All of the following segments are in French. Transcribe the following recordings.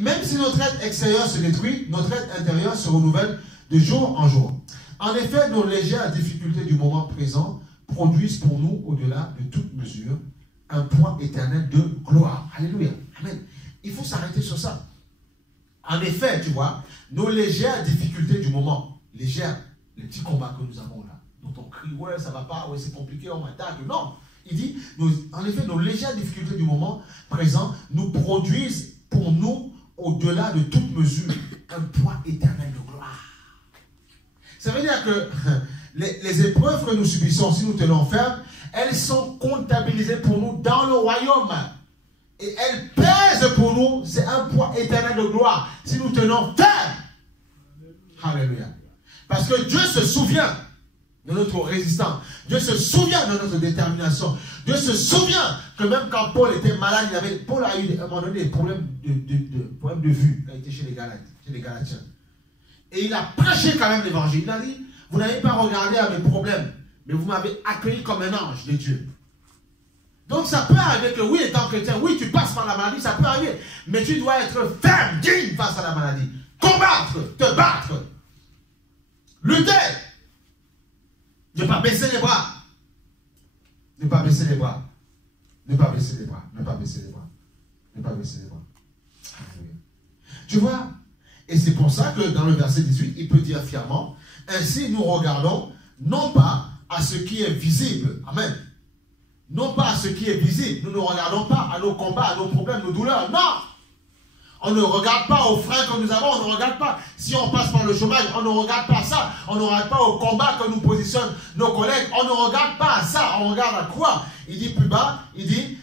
même si notre être extérieur se détruit, notre être intérieur se renouvelle de jour en jour. En effet, nos légères difficultés du moment présent produisent pour nous, au-delà de toute mesure, un point éternel de gloire. Alléluia. Amen. Il faut s'arrêter sur ça. En effet, tu vois, nos légères difficultés du moment, légères, les petits combats que nous avons là, dont on crie, ouais, ça va pas, ouais, c'est compliqué, on m'attaque. Non. Il dit, en effet, nos légères difficultés du moment présent nous produisent pour nous, au-delà de toute mesure, un point éternel de gloire. Ça veut dire que les épreuves que nous subissons, si nous tenons ferme, elles sont comptabilisées pour nous dans le royaume. Et elles pèsent pour nous, c'est un point éternel de gloire, si nous tenons ferme. Alléluia. Parce que Dieu se souvient de notre résistance. Dieu se souvient de notre détermination. Dieu se souvient que même quand Paul était malade, Paul a eu à un moment donné des problèmes de vue quand il était chez les Galatiens. Et il a prêché quand même l'évangile. Il a dit, vous n'avez pas regardé à mes problèmes, mais vous m'avez accueilli comme un ange de Dieu. Donc ça peut arriver que oui, étant chrétien, oui, tu passes par la maladie, ça peut arriver. Mais tu dois être ferme, digne face à la maladie. Combattre, te battre. Lutter. Ne pas baisser les bras. Ne pas baisser les bras. Ne pas baisser les bras. Ne pas baisser les bras. Ne pas baisser les bras. Tu vois? Et c'est pour ça que dans le verset 18, il peut dire fièrement, ainsi nous regardons non pas à ce qui est visible. Amen. Non pas à ce qui est visible. Nous ne regardons pas à nos combats, à nos problèmes, nos douleurs. Non. On ne regarde pas aux freins que nous avons, on ne regarde pas. Si on passe par le chômage, on ne regarde pas ça. On ne regarde pas au combat que nous positionnent nos collègues. On ne regarde pas à ça. On regarde à quoi? Il dit plus bas, il dit,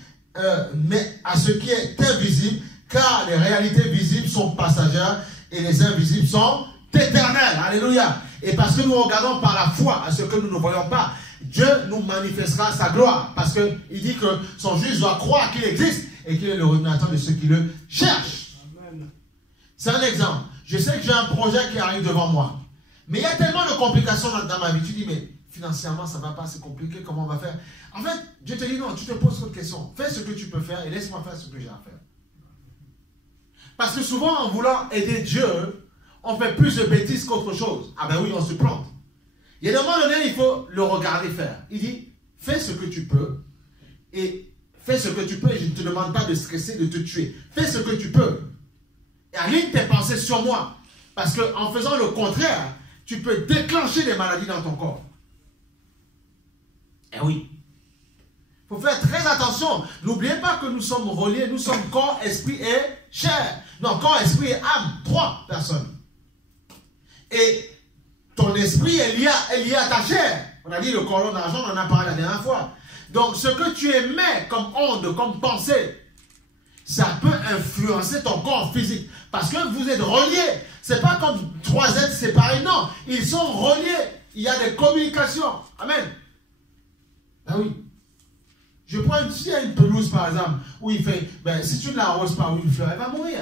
mais à ce qui est invisible, car les réalités visibles sont passagères et les invisibles sont éternelles. Alléluia. Et parce que nous regardons par la foi à ce que nous ne voyons pas, Dieu nous manifestera sa gloire. Parce qu'il dit que son juge doit croire qu'il existe et qu'il est le rémunérateur de ceux qui le cherchent. C'est un exemple. Je sais que j'ai un projet qui arrive devant moi. Mais il y a tellement de complications dans ma vie. Tu dis, mais financièrement, ça ne va pas, c'est compliqué, comment on va faire? En fait, Dieu te dit, non, tu te poses d'autres questions. Fais ce que tu peux faire et laisse-moi faire ce que j'ai à faire. Parce que souvent, en voulant aider Dieu, on fait plus de bêtises qu'autre chose. Ah ben oui, on se plante. Il y a un moment donné, il faut le regarder faire. Il dit, fais ce que tu peux. Et fais ce que tu peux. Et je ne te demande pas de stresser, de te tuer. Fais ce que tu peux. Et aligne tes pensées sur moi. Parce qu'en faisant le contraire, tu peux déclencher des maladies dans ton corps. Eh oui. Il faut faire très attention. N'oubliez pas que nous sommes reliés. Nous sommes corps, esprit et chair. Non, corps, esprit et âme. 3 personnes. Et ton esprit est lié à ta chair. On a dit le colon d'argent, on en a parlé la dernière fois. Donc, ce que tu émets comme onde, comme pensée, ça peut influencer ton corps physique. Parce que vous êtes reliés. Ce n'est pas comme 3 êtres séparés. Non, ils sont reliés. Il y a des communications. Amen. Ah oui. Je prends une pelouse, par exemple, où il fait, ben, si tu ne l'arroses pas ou une fleur, elle va mourir.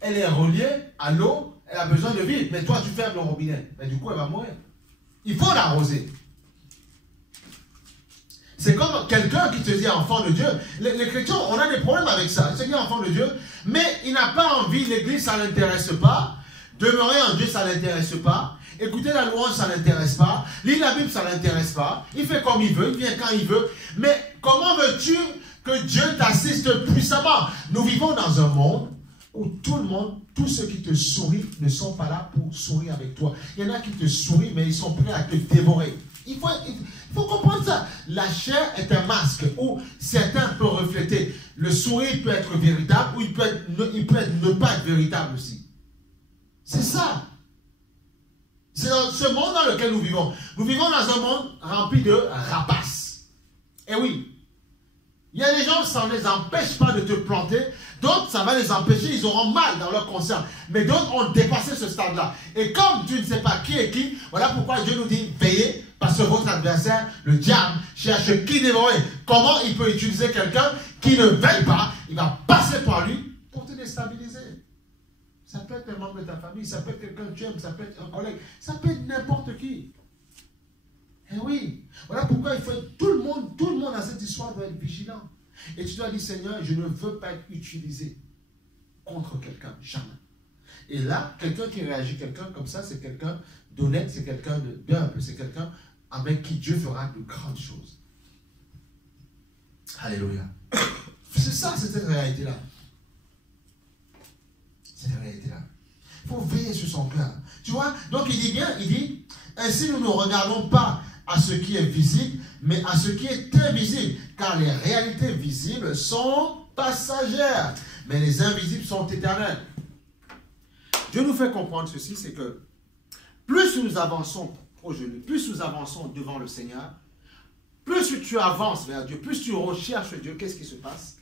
Elle est reliée à l'eau, elle a besoin de vivre. Mais toi, tu fermes le robinet. Ben, du coup, elle va mourir. Il faut l'arroser. C'est comme quelqu'un qui te dit enfant de Dieu. Les chrétiens, on a des problèmes avec ça. Il se dit enfant de Dieu, mais il n'a pas envie, l'église, ça ne l'intéresse pas. Demeurer en Dieu, ça ne l'intéresse pas. Écouter la louange, ça ne l'intéresse pas. Lire la Bible, ça ne l'intéresse pas. Il fait comme il veut, il vient quand il veut. Mais comment veux-tu que Dieu t'assiste puissamment? Nous vivons dans un monde où tout le monde, tous ceux qui te sourient ne sont pas là pour sourire avec toi. Il y en a qui te sourient, mais ils sont prêts à te dévorer. Il faut comprendre ça. La chair est un masque où certains peuvent refléter. Le sourire peut être véritable ou il peut ne pas être véritable aussi. C'est ça. C'est dans ce monde dans lequel nous vivons. Nous vivons dans un monde rempli de rapaces. Et oui, il y a des gens, ça ne les empêche pas de te planter. D'autres, ça va les empêcher, ils auront mal dans leur conscience. Mais d'autres ont dépassé ce stade-là. Et comme tu ne sais pas qui est qui, voilà pourquoi Dieu nous dit, veillez, parce que votre adversaire, le diable, cherche qui dévorer. Comment il peut utiliser quelqu'un qui ne veille pas, il va passer par lui pour te déstabiliser. Ça peut être un membre de ta famille, ça peut être quelqu'un que tu aimes, ça peut être un collègue, ça peut être n'importe qui. Et oui, voilà pourquoi il faut être, tout le monde dans cette histoire doit être vigilant. Et tu dois dire, Seigneur, je ne veux pas être utilisé contre quelqu'un. jamais. Et là, quelqu'un qui réagit, quelqu'un comme ça, c'est quelqu'un d'honnête, c'est quelqu'un d'humble, c'est quelqu'un avec qui Dieu fera de grandes choses. Alléluia. C'est ça, c'est cette réalité-là. Cette réalité-là. Il faut veiller sur son cœur. Tu vois, donc il dit bien, il dit, ainsi nous ne regardons pas à ce qui est visible, mais à ce qui est invisible, car les réalités visibles sont passagères, mais les invisibles sont éternelles. Dieu nous fait comprendre ceci, c'est que plus nous avançons aujourd'hui, plus nous avançons devant le Seigneur, plus tu avances vers Dieu, plus tu recherches Dieu, qu'est-ce qui se passe?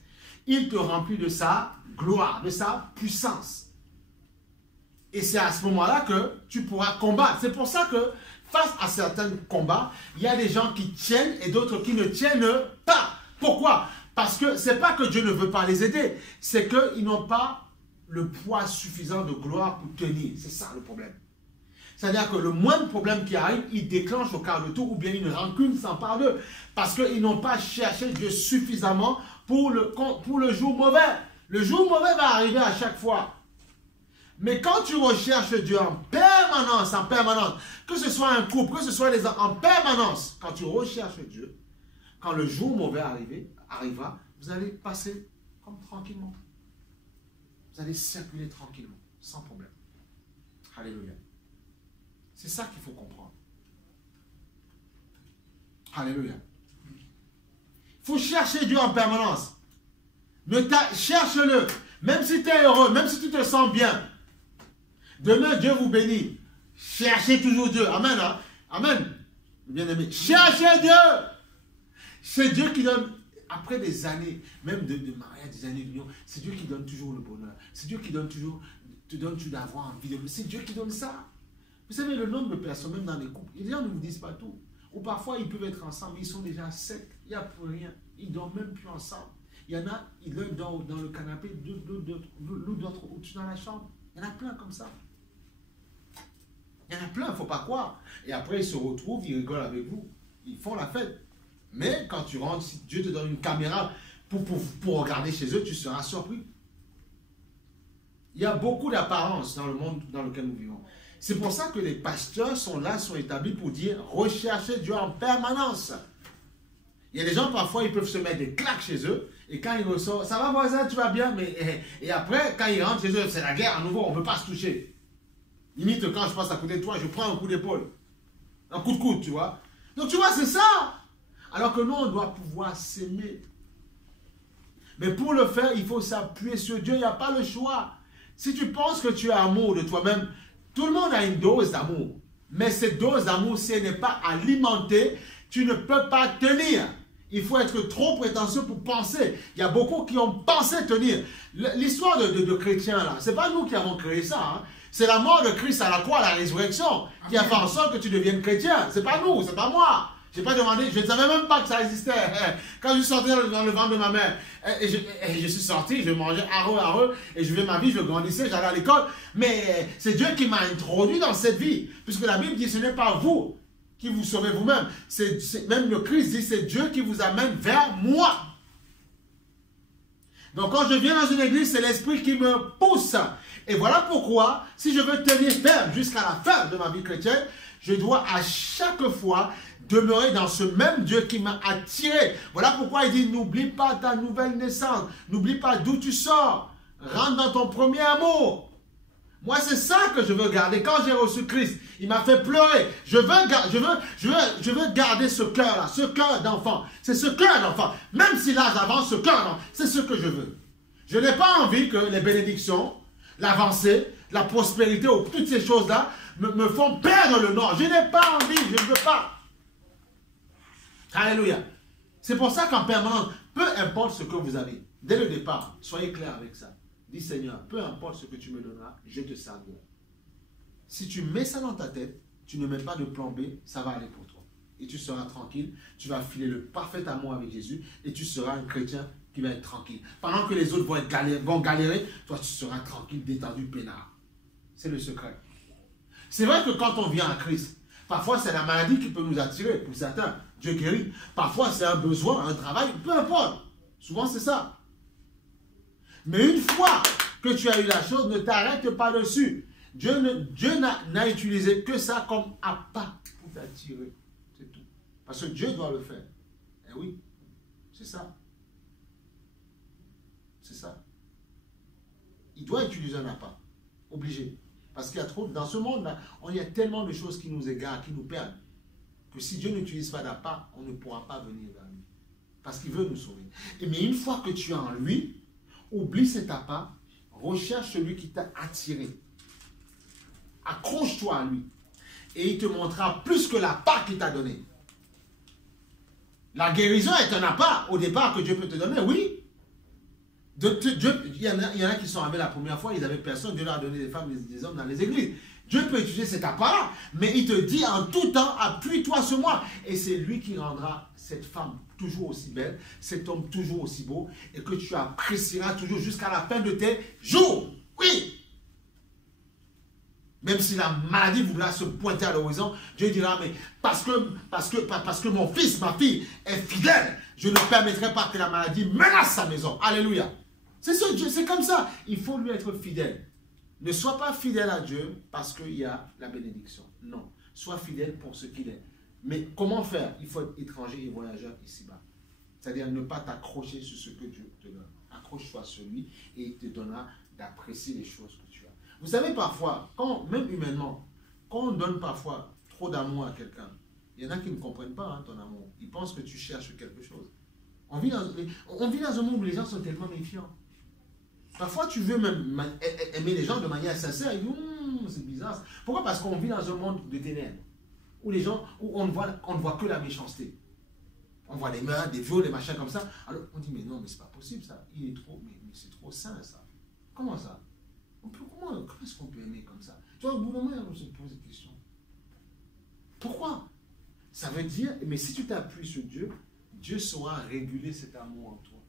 Il te remplit de sa gloire, de sa puissance. Et c'est à ce moment-là que tu pourras combattre. C'est pour ça que face à certains combats, il y a des gens qui tiennent et d'autres qui ne tiennent pas. Pourquoi? Parce que ce n'est pas que Dieu ne veut pas les aider, c'est qu'ils n'ont pas le poids suffisant de gloire pour tenir. C'est ça le problème. C'est-à-dire que le moindre problème qui arrive, il déclenche au quart de tour ou bien une rancune s'empare d'eux. Parce qu'ils n'ont pas cherché Dieu suffisamment pour le jour mauvais. Le jour mauvais va arriver à chaque fois. Mais quand tu recherches Dieu en permanence, que ce soit un couple, que ce soit les en permanence, quand tu recherches Dieu, quand le jour mauvais arrivera, vous allez passer comme tranquillement. Vous allez circuler tranquillement, sans problème. Alléluia. C'est ça qu'il faut comprendre. Alléluia. Il faut chercher Dieu en permanence. Cherche-le. Même si tu es heureux, même si tu te sens bien. Demain, Dieu vous bénit. Cherchez toujours Dieu. Amen. Hein? Amen. Bien-aimé. Cherchez Dieu. C'est Dieu qui donne, après des années, même de mariage, des années d'union, c'est Dieu qui donne toujours le bonheur. C'est Dieu qui donne toujours, te donne toujours d'avoir envie de... C'est Dieu qui donne ça. Vous savez, le nombre de personnes, même dans les couples, les gens ne vous disent pas tout. Ou parfois, ils peuvent être ensemble, ils sont déjà secs, il n'y a plus rien. Ils ne dorment même plus ensemble. Il y en a, ils dorment dans le canapé, d'autres au-dessus dans la chambre. Il y en a plein comme ça. Il y en a plein, il ne faut pas croire. Et après, ils se retrouvent, ils rigolent avec vous. Ils font la fête. Mais quand tu rentres, si Dieu te donne une caméra pour regarder chez eux, tu seras surpris. Il y a beaucoup d'apparence dans le monde dans lequel nous vivons. C'est pour ça que les pasteurs sont établis pour dire recherchez Dieu en permanence. Il y a des gens, parfois, ils peuvent se mettre des claques chez eux. Et quand ils ressortent, ça va voisin, tu vas bien. Et après, quand ils rentrent chez eux, c'est la guerre à nouveau, on ne peut pas se toucher. Limite, quand je passe à côté de toi, je prends un coup d'épaule. Un coup de coude, tu vois. Donc, tu vois, c'est ça. Alors que nous, on doit pouvoir s'aimer. Mais pour le faire, il faut s'appuyer sur Dieu. Il n'y a pas le choix. Si tu penses que tu as amour de toi-même, tout le monde a une dose d'amour. Mais cette dose d'amour, si elle n'est pas alimentée, tu ne peux pas tenir. Il faut être trop prétentieux pour penser. Il y a beaucoup qui ont pensé tenir. L'histoire de chrétiens, là, ce n'est pas nous qui avons créé ça. Hein. C'est la mort de Christ à la croix, la résurrection, qui a fait en sorte que tu deviennes chrétien. Ce n'est pas nous, ce n'est pas moi. Je n'ai pas demandé, je ne savais même pas que ça existait. Quand je suis sorti dans le ventre de ma mère, et je suis sorti, je mangeais areux, et je vivais ma vie, je grandissais, j'allais à l'école. Mais c'est Dieu qui m'a introduit dans cette vie. Puisque la Bible dit, ce n'est pas vous qui vous sauvez vous-même. Même le Christ dit, c'est Dieu qui vous amène vers moi. Donc quand je viens dans une église, c'est l'Esprit qui me pousse. Et voilà pourquoi, si je veux tenir ferme jusqu'à la fin de ma vie chrétienne, je dois à chaque fois demeurer dans ce même Dieu qui m'a attiré. Voilà pourquoi il dit, n'oublie pas ta nouvelle naissance. N'oublie pas d'où tu sors. Rentre dans ton premier amour. Moi, c'est ça que je veux garder. Quand j'ai reçu Christ, il m'a fait pleurer. Je veux garder ce cœur-là, ce cœur d'enfant. C'est ce cœur d'enfant. Même si l'âge avance, ce cœur, c'est ce que je veux. Je n'ai pas envie que les bénédictions, l'avancée, la prospérité ou toutes ces choses-là me font perdre le nord. Je n'ai pas envie, je ne veux pas. Alléluia. C'est pour ça qu'en permanence, peu importe ce que vous avez, dès le départ, soyez clair avec ça. Dis Seigneur, peu importe ce que tu me donneras, je te servirai. Si tu mets ça dans ta tête, tu ne mets pas de plan B, ça va aller pour toi. Et tu seras tranquille, tu vas filer le parfait amour avec Jésus et tu seras un chrétien qui va être tranquille. Pendant que les autres vont galérer, toi tu seras tranquille, détendu, peinard. C'est le secret. C'est vrai que quand on vient à Christ, parfois c'est la maladie qui peut nous attirer, pour certains, Dieu guérit. Parfois c'est un besoin, un travail, peu importe. Souvent c'est ça. Mais une fois que tu as eu la chose, ne t'arrête pas dessus. Dieu n'a utilisé que ça comme appât pour t'attirer. C'est tout. Parce que Dieu doit le faire. Eh oui, c'est ça. C'est ça. Il doit utiliser un appât. Obligé. Parce qu'il y a trop, dans ce monde-là, il y a tellement de choses qui nous égarent, qui nous perdent, que si Dieu n'utilise pas d'appât, on ne pourra pas venir vers lui. Parce qu'il veut nous sauver. Mais une fois que tu es en lui, oublie cet appât, recherche celui qui t'a attiré. Accroche-toi à lui. Et il te montrera plus que l'appât qu'il t'a donné. La guérison est un appât au départ que Dieu peut te donner, oui. Il y en a qui sont arrivés la première fois, ils n'avaient personne, Dieu leur a donné des femmes et des hommes dans les églises. Dieu peut utiliser cet appât, mais il te dit en tout temps, appuie-toi sur moi. Et c'est lui qui rendra cette femme toujours aussi belle, cet homme toujours aussi beau, et que tu apprécieras toujours jusqu'à la fin de tes jours. Oui. Même si la maladie voudra se pointer à l'horizon, Dieu dira, mais parce que mon fils, ma fille est fidèle, je ne permettrai pas que la maladie menace sa maison. Alléluia. C'est comme ça. Il faut lui être fidèle. Ne sois pas fidèle à Dieu parce qu'il y a la bénédiction. Non. Sois fidèle pour ce qu'il est. Mais comment faire? Il faut être étranger et voyageur ici-bas. C'est-à-dire ne pas t'accrocher sur ce que Dieu te donne. Accroche-toi sur lui et il te donnera d'apprécier les choses que tu as. Vous savez, parfois, même humainement, quand on donne parfois trop d'amour à quelqu'un, il y en a qui ne comprennent pas ton amour. Ils pensent que tu cherches quelque chose. On vit dans un monde où les gens sont tellement méfiants. Parfois, tu veux même aimer les gens de manière sincère. Ils disent, c'est bizarre. Pourquoi? Parce qu'on vit dans un monde de ténèbres. Où on ne voit que la méchanceté. On voit des meurtres, des viols, des machins comme ça. Alors, on dit, mais non, mais c'est pas possible ça. Il est trop, mais c'est trop sain ça. Comment ça? Comment est-ce qu'on peut aimer comme ça? Tu vois, au bout d'un moment, on se pose cette question. Pourquoi? Ça veut dire, mais si tu t'appuies sur Dieu, Dieu saura réguler cet amour en toi.